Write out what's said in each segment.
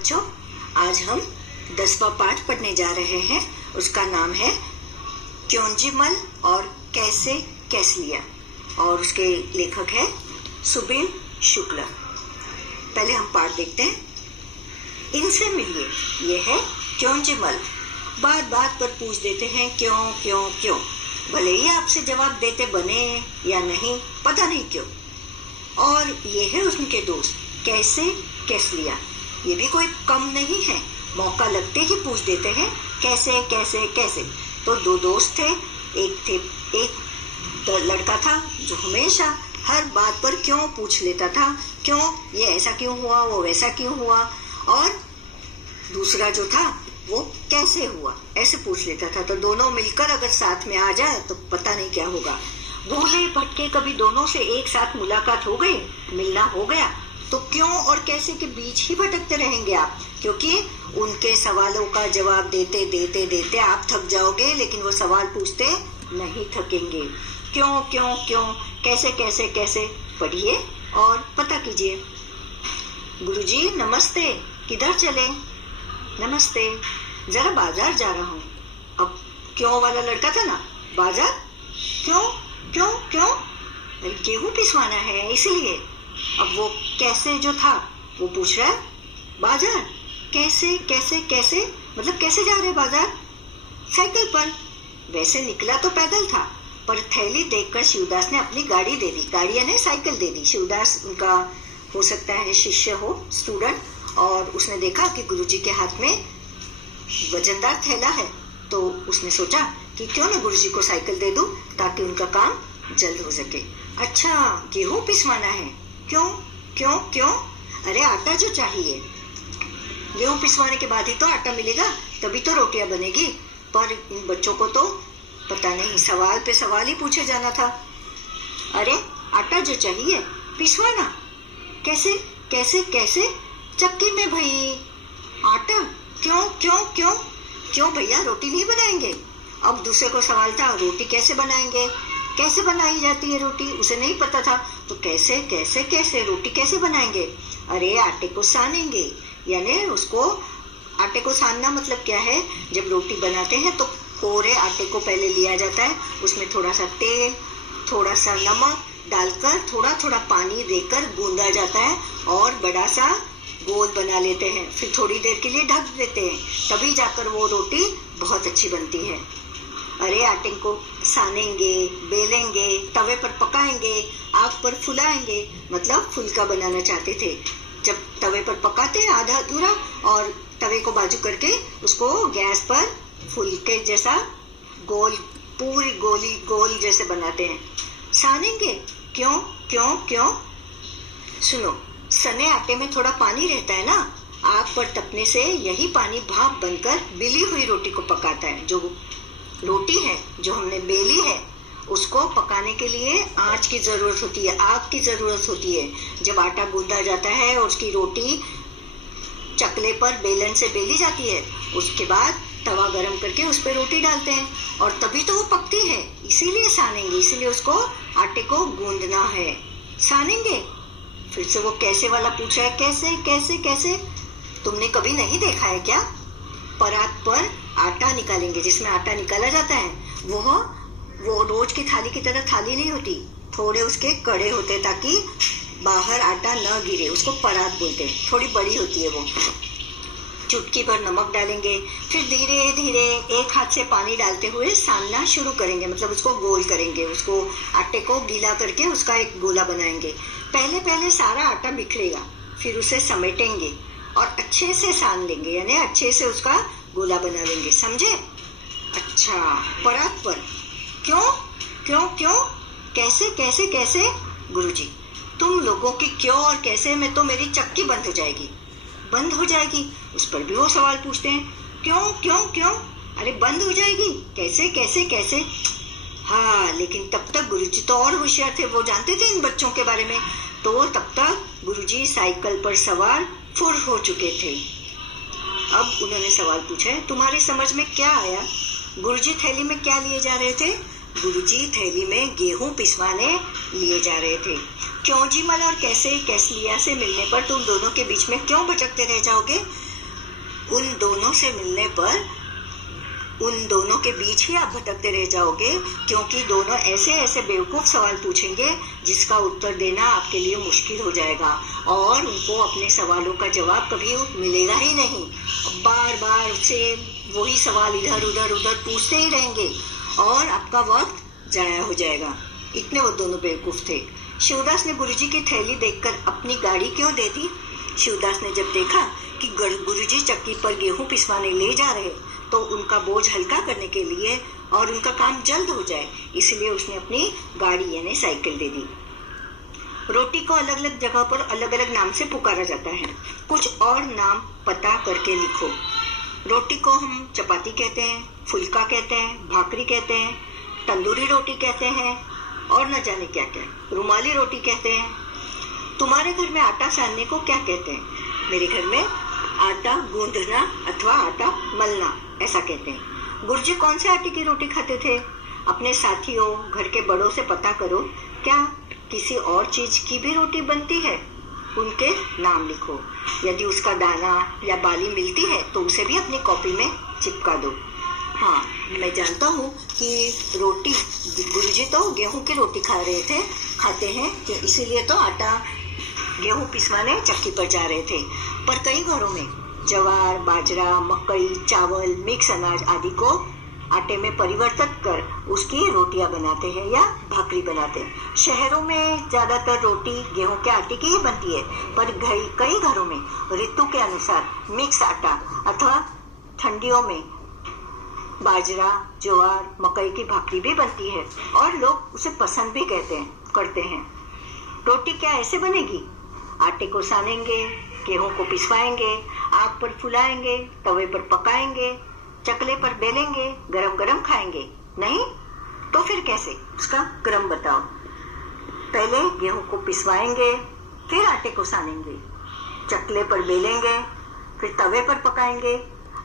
बच्चों, आज हम 10वां पाठ पढ़ने जा रहे हैं। उसका नाम है क्योंजीमल और कैसे कैसलिया और उसके लेखक है सुबीन शुक्ला। पहले हम पाठ देखते हैं। इनसे मिलिए, ये है क्योंजीमल। बात बात पर पूछ देते हैं क्यों क्यों क्यों, भले ही आपसे जवाब देते बने या नहीं, पता नहीं क्यों। और ये है उनके दोस्त कैसे कैसलिया, ये भी कोई कम नहीं है, मौका लगते ही पूछ देते हैं कैसे कैसे कैसे। तो दो दोस्त थे, एक लड़का था जो हमेशा हर बात पर क्यों पूछ लेता था, क्यों ये ऐसा क्यों हुआ, वो वैसा क्यों हुआ, और दूसरा जो था वो कैसे हुआ ऐसे पूछ लेता था। तो दोनों मिलकर अगर साथ में आ जाए तो पता नहीं क्या होगा। भूले भटके कभी दोनों से एक साथ मुलाकात हो गई, मिलना हो गया, तो क्यों और कैसे के बीच ही भटकते रहेंगे आप, क्योंकि उनके सवालों का जवाब देते देते देते आप थक जाओगे, लेकिन वो सवाल पूछते नहीं थकेंगे। क्यों क्यों क्यों, कैसे कैसे कैसे, पढ़िए और पता कीजिए। गुरुजी नमस्ते, किधर चले? नमस्ते, जरा बाजार जा रहा हूँ। अब क्यों वाला लड़का था ना, बाजार क्यों क्यों क्यों, गेहूं पिसवाना है इसलिए। अब वो कैसे जो था वो पूछ रहा है बाजार कैसे कैसे कैसे, मतलब कैसे जा रहे बाजार? साइकिल पर। वैसे निकला तो पैदल था, पर थैली देखकर शिवदास ने अपनी गाड़ी दे दी, गाड़ी यानी साइकिल दे दी। शिवदास उनका हो सकता है शिष्य हो, स्टूडेंट, और उसने देखा कि गुरुजी के हाथ में वजनदार थैला है, तो उसने सोचा कि क्यों ना गुरुजी को साइकिल दे दूं ताकि उनका काम जल्द हो सके। अच्छा, गेहूं पिसवाना है, क्यों क्यों क्यों? अरे आटा जो चाहिए, गेहूं पिसवाने के बाद ही तो आटा मिलेगा, तभी तो रोटियां बनेगी। पर इन बच्चों को तो पता नहीं, सवाल पे सवाल ही पूछे जाना था। अरे आटा जो चाहिए पिसवाना, कैसे कैसे कैसे? चक्की में भाई, आटा क्यों क्यों क्यों क्यों भैया, रोटी नहीं बनाएंगे? अब दूसरे को सवाल था रोटी कैसे बनाएंगे, कैसे बनाई जाती है रोटी, उसे नहीं पता था। तो कैसे कैसे कैसे रोटी कैसे बनाएंगे? अरे आटे को सानेंगे, यानी उसको आटे को सानना मतलब क्या है, जब रोटी बनाते हैं तो कोरे आटे को पहले लिया जाता है, उसमें थोड़ा सा तेल, थोड़ा सा नमक डालकर थोड़ा थोड़ा पानी देकर गूंदा जाता है और बड़ा सा गोल बना लेते हैं, फिर थोड़ी देर के लिए ढक देते हैं, तभी जाकर वो रोटी बहुत अच्छी बनती है। अरे आटे को सानेंगे, बेलेंगे, तवे पर पकाएंगे, आग पर फुलाएंगे, मतलब फुलका बनाना चाहते थे। जब तवे पर पकाते हैं आधा अधूरा, और तवे को बाजू करके उसको गैस पर फुलके जैसा गोल, पूरी गोली गोल जैसे बनाते हैं। सानेंगे क्यों क्यों क्यों? सुनो, सने आटे में थोड़ा पानी रहता है ना, आग पर तपने से यही पानी भाप बनकर बेली हुई रोटी को पकाता है। जो रोटी है जो हमने बेली है उसको पकाने के लिए आंच की जरूरत होती है, आग की जरूरत होती है। जब आटा गूंदा जाता है और उसकी रोटी चकले पर बेलन से बेली जाती है, उसके बाद तवा गरम करके उस पर रोटी डालते हैं और तभी तो वो पकती है। इसीलिए सानेंगे, इसीलिए उसको आटे को गूंदना है। सानेंगे, फिर से वो कैसे वाला पूछा है, कैसे कैसे कैसे? तुमने कभी नहीं देखा है क्या? परात पर आटा निकालेंगे, जिसमें आटा निकाला जाता है वो रोज की थाली की तरह थाली नहीं होती, थोड़े उसके कड़े होते ताकि बाहर आटा न गिरे, उसको परात बोलते हैं, थोड़ी बड़ी होती है वो। चुटकी भर नमक डालेंगे, फिर धीरे धीरे एक हाथ से पानी डालते हुए सानना शुरू करेंगे, मतलब उसको गोल करेंगे, उसको आटे को गीला करके उसका एक गोला बनाएंगे। पहले पहले सारा आटा बिखरेगा, फिर उसे समेटेंगे और अच्छे से सान लेंगे, यानी अच्छे से उसका गोला बना लेंगे, समझे? अच्छा, परात पर क्यों क्यों क्यों, कैसे कैसे कैसे? गुरुजी, तुम लोगों की क्यों और कैसे में तो मेरी चक्की बंद हो जाएगी। बंद हो जाएगी, उस पर भी वो सवाल पूछते हैं क्यों क्यों क्यों? अरे बंद हो जाएगी, कैसे कैसे कैसे? हाँ, लेकिन तब तक गुरुजी तो और होशियार थे, वो जानते थे इन बच्चों के बारे में। तो तब तक गुरुजी साइकिल पर सवार फुर हो चुके थे। अब उन्होंने सवाल पूछा है, तुम्हारी समझ में क्या आया? गुरुजी थैली में क्या लिए जा रहे थे? गुरुजी थैली में गेहूं पिसवाने लिए जा रहे थे। क्योंजीमल और कैसे कैसलिया से मिलने पर तुम दोनों के बीच में क्यों भटकते रह जाओगे? उन दोनों से मिलने पर उन दोनों के बीच ही आप भटकते रह जाओगे, क्योंकि दोनों ऐसे ऐसे बेवकूफ सवाल पूछेंगे जिसका उत्तर देना आपके लिए मुश्किल हो जाएगा और उनको अपने सवालों का जवाब कभी मिलेगा ही नहीं। बार बार से वही सवाल इधर उधर उधर पूछते ही रहेंगे और आपका वक्त जाया हो जाएगा। इतने वो दोनों बेवकूफ थे। शिवदास ने गुरुजी की थैली देखकर अपनी गाड़ी क्यों दे दी? शिवदास ने जब देखा कि गुरुजी चक्की पर गेहूं पिसवाने ले जा रहे तो उनका बोझ हल्का करने के लिए और उनका काम जल्द हो जाए, इसलिए उसने अपनी गाड़ी यानी साइकिल दे दी। रोटी को अलग अलग जगह पर अलग अलग नाम से पुकारा जाता है। कुछ और नाम पता करके लिखो। रोटी को हम चपाती कहते हैं, फुल्का कहते हैं, भाकरी कहते हैं, तंदूरी रोटी कहते हैं और न जाने क्या क्या, रुमाली रोटी कहते हैं। तुम्हारे घर में आटा सानने को क्या कहते हैं? मेरे घर में आटा गूंदना अथवा आटा मलना ऐसा कहते हैं। गुरुजी कौन से आटे की रोटी खाते थे? अपने साथियों, घर के बड़ों से पता करो, क्या किसी और चीज की भी रोटी बनती है? उनके नाम लिखो। यदि उसका दाना या बाली मिलती है तो उसे भी अपनी कॉपी में चिपका दो। हाँ, मैं जानता हूँ कि रोटी, गुरुजी तो गेहूं की रोटी खाते हैं कि इसीलिए तो आटा गेहूं पिसवाने चक्की पर जा रहे थे। पर कई घरों में ज्वार, बाजरा, मकई, चावल, मिक्स अनाज आदि को आटे में परिवर्तित कर उसकी रोटियां बनाते हैं या भाकरी बनाते हैं। शहरों में ज्यादातर रोटी गेहूं के आटे की ही बनती है, पर कई घरों में ऋतु के अनुसार मिक्स आटा अथवा ठंडियों में बाजरा, ज्वार, मकई की भाकरी भी बनती है और लोग उसे पसंद भी करते हैं। रोटी क्या ऐसे बनेगी? आटे को सानेंगे, गेहूं को पिसवाएंगे, आग पर फुलाएंगे, तवे पर पकाएंगे, चकले पर बेलेंगे, गरम गरम खाएंगे? नहीं तो फिर कैसे? उसका क्रम बताओ। पहले गेहूं को पिसवाएंगे, फिर आटे को सानेंगे, चकले पर बेलेंगे, फिर तवे पर पकाएंगे,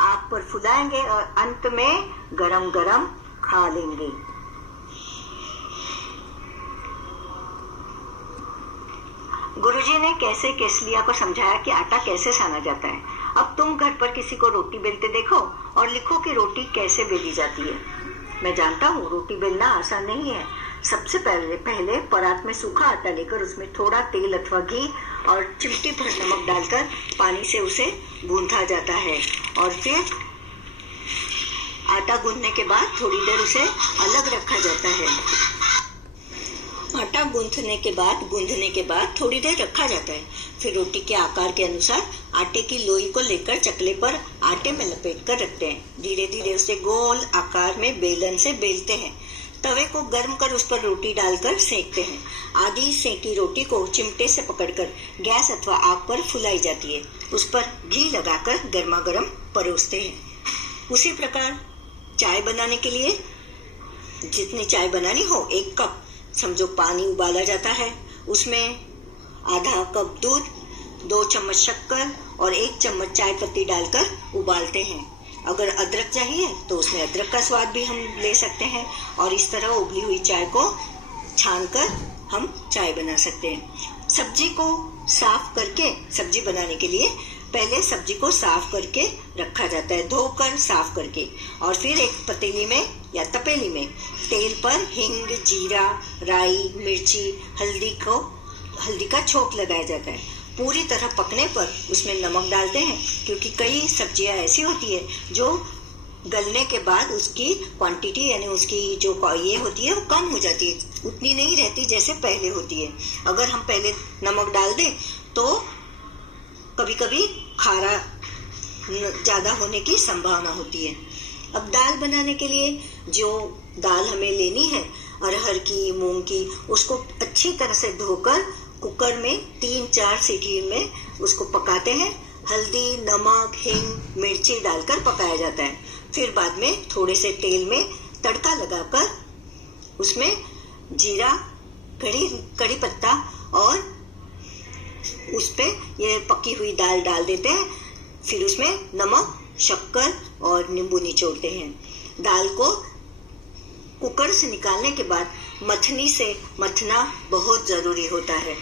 आग पर फुलाएंगे और अंत में गरम गरम खा लेंगे। गुरुजी ने कैसे केसलिया को समझाया कि आटा कैसे साना जाता है। अब तुम घर पर किसी को रोटी बेलते देखो और लिखो कि रोटी कैसे बेली जाती है। मैं जानता हूँ रोटी बेलना आसान नहीं है। सबसे पहले परात में सूखा आटा लेकर उसमें थोड़ा तेल अथवा घी और चिमटी भर नमक डालकर पानी से उसे गूंथा जाता है और फिर आटा गूंथने के बाद थोड़ी देर उसे अलग रखा जाता है। आटा गूंथने के बाद थोड़ी देर रखा जाता है। फिर रोटी के आकार के अनुसार आटे की लोई को लेकर चकले पर आटे में लपेट कर रखते हैं। धीरे धीरे उसे गोल आकार में बेलन से बेलते हैं। तवे को गर्म कर उस पर रोटी डालकर सेकते हैं। आधी सेकी रोटी को चिमटे से पकड़कर गैस अथवा आग पर फुलाई जाती है। उस पर घी लगाकर गर्मा गर्म परोसते हैं। उसी प्रकार चाय बनाने के लिए जितनी चाय बनानी हो, 1 कप समझो पानी उबाला जाता है। उसमें आधा कप दूध, 2 चम्मच शक्कर और 1 चम्मच चाय पत्ती डालकर उबालते हैं। अगर अदरक चाहिए तो उसमें अदरक का स्वाद भी हम ले सकते हैं और इस तरह उबली हुई चाय को छानकर हम चाय बना सकते हैं। सब्जी को साफ करके, सब्जी बनाने के लिए पहले सब्जी को साफ करके रखा जाता है, धोकर साफ करके, और फिर एक पतीली में या तपेली में तेल पर हिंग, जीरा, राई, मिर्ची, हल्दी का छोंक लगाया जाता है। पूरी तरह पकने पर उसमें नमक डालते हैं, क्योंकि कई सब्जियां ऐसी होती है जो गलने के बाद उसकी क्वांटिटी यानी उसकी जो ये होती है वो कम हो जाती है, उतनी नहीं रहती जैसे पहले होती है। अगर हम पहले नमक डाल दें तो कभी कभी खारा ज्यादा होने की संभावना होती है। अब दाल बनाने के लिए जो दाल हमें लेनी है, अरहर की, मूंग की, उसको अच्छी तरह से धोकर कुकर में 3-4 सीटी में उसको पकाते हैं। हल्दी, नमक, हिंग, मिर्ची डालकर पकाया जाता है। फिर बाद में थोड़े से तेल में तड़का लगाकर उसमें जीरा, कड़ी पत्ता और उस पे ये पकी हुई दाल डाल देते हैं। फिर उसमें नमक, शक्कर और नींबू निचोड़ते हैं। दाल को कुकर से निकालने के बाद मथनी से मथना बहुत जरूरी होता है।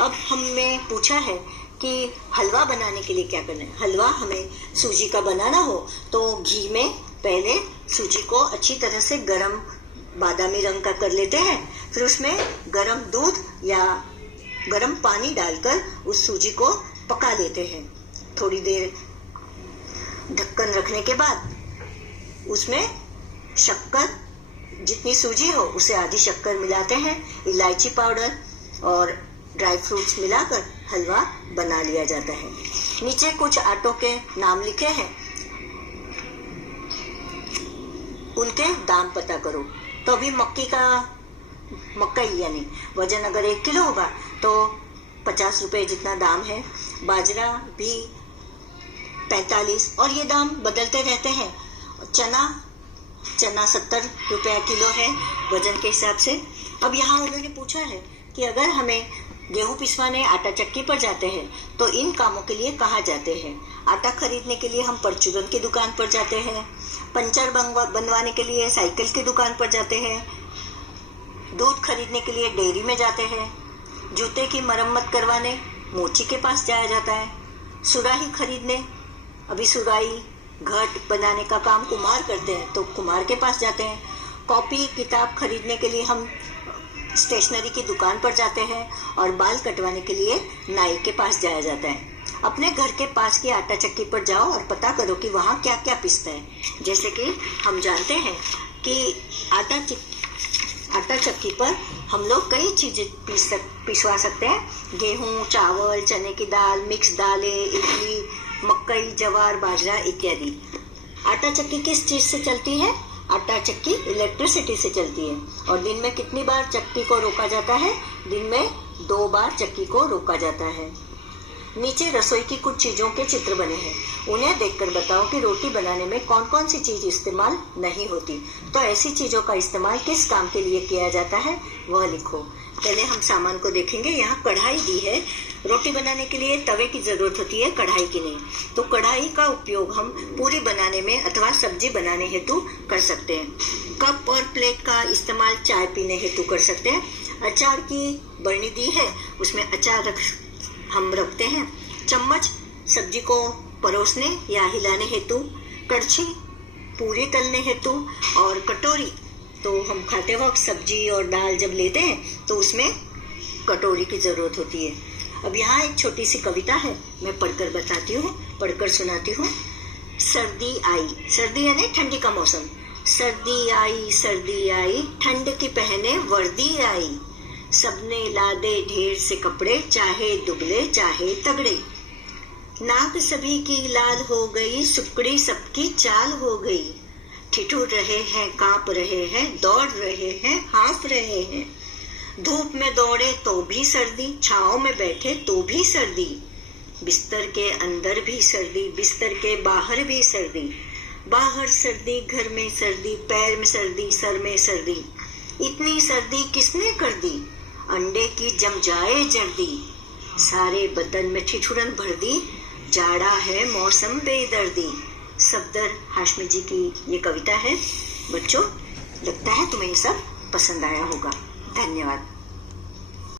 अब हमने पूछा है कि हलवा बनाने के लिए क्या करना है। हलवा हमें सूजी का बनाना हो तो घी में पहले सूजी को अच्छी तरह से गरम बादामी रंग का कर लेते हैं, फिर उसमें गरम दूध या गरम पानी डालकर उस सूजी को पका लेते हैं। थोड़ी देर ढक्कन रखने के बाद उसमें शक्कर, जितनी सूजी हो उसे आधी शक्कर मिलाते हैं, इलायची पाउडर और ड्राई फ्रूट्स मिलाकर हलवा बना लिया जाता है। नीचे कुछ आटों के नाम लिखे हैं, उनके दाम पता करो। तो अभी मकई यानी वजन अगर 1 किलो होगा तो 50 रुपए जितना दाम है। बाजरा भी 45, और ये दाम बदलते रहते हैं। चना 70 रुपया किलो है वजन के हिसाब से। अब यहाँ उन्होंने पूछा है कि अगर हमें गेहूं पिसवाने आटा चक्की पर जाते हैं तो इन कामों के लिए कहाँ जाते हैं। आटा खरीदने के लिए हम परचूरन की दुकान पर जाते हैं, पंचर बनवाने के लिए साइकिल की दुकान पर जाते हैं, दूध खरीदने के लिए डेयरी में जाते हैं, जूते की मरम्मत करवाने मोची के पास जाया जाता है, सुराही खरीदने, अभी सुराही घट बनाने का काम कुम्हार करते हैं तो कुम्हार के पास जाते हैं, कॉपी किताब खरीदने के लिए हम स्टेशनरी की दुकान पर जाते हैं, और बाल कटवाने के लिए नाई के पास जाया जाता है। अपने घर के पास की आटा चक्की पर जाओ और पता करो कि वहाँ क्या क्या पिसता है। जैसे कि हम जानते हैं कि आटा चक्की पर हम लोग कई चीजें पिसवा सकते हैं। गेहूं, चावल, चने की दाल, मिक्स दालें, इडली, मकई, जवार, बाजरा इत्यादि। आटा चक्की किस चीज से चलती है? आटा चक्की इलेक्ट्रिसिटी से चलती है। और दिन में कितनी बार चक्की को रोका जाता है? दिन में 2 बार चक्की को रोका जाता है। नीचे रसोई की कुछ चीजों के चित्र बने हैं, उन्हें देखकर बताओ कि रोटी बनाने में कौन कौन सी चीज इस्तेमाल नहीं होती। तो ऐसी चीजों का इस्तेमाल किस काम के लिए किया जाता है वह लिखो। पहले हम सामान को देखेंगे। यहाँ कढ़ाई दी है। रोटी बनाने के लिए तवे की जरूरत होती है, कढ़ाई की नहीं। तो कढ़ाई का उपयोग हम पूरी बनाने में अथवा सब्जी बनाने हेतु कर सकते हैं। कप और प्लेट का इस्तेमाल चाय पीने हेतु कर सकते हैं। अचार की बरनी दी है, उसमें अचार हम रखते हैं। चम्मच सब्जी को परोसने या हिलाने हेतु, कड़छी पूरी तलने हेतु, और कटोरी तो हम खाते वक्त सब्जी और दाल जब लेते हैं तो उसमें कटोरी की जरूरत होती है। अब यहाँ एक छोटी सी कविता है, मैं पढ़कर बताती हूँ, पढ़कर सुनाती हूँ। सर्दी आई, सर्दी यानी ठंडी का मौसम। सर्दी आई, ठंड की पहने वर्दी आई, सबने लादे ढेर से कपड़े, चाहे दुबले चाहे तगड़े। नाक सभी की लाल हो गई, सुकड़ी सबकी चाल हो गई। ठिठुर रहे हैं, कांप रहे हैं, दौड़ रहे हैं, हाँफ रहे हैं। धूप में दौड़े तो भी सर्दी, छांव में बैठे तो भी सर्दी। बिस्तर के अंदर भी सर्दी, बिस्तर के बाहर भी सर्दी। बाहर सर्दी, घर में सर्दी, पैर में सर्दी, सर में सर्दी। इतनी सर्दी किसने कर दी, अंडे की जम जाए जर्दी। सारे बदन में ठिठुरन भर दी, जाड़ा है मौसम बेदर्दी। सफदर हाशमी जी की ये कविता है। बच्चों, लगता है तुम्हें ये सब पसंद आया होगा। धन्यवाद।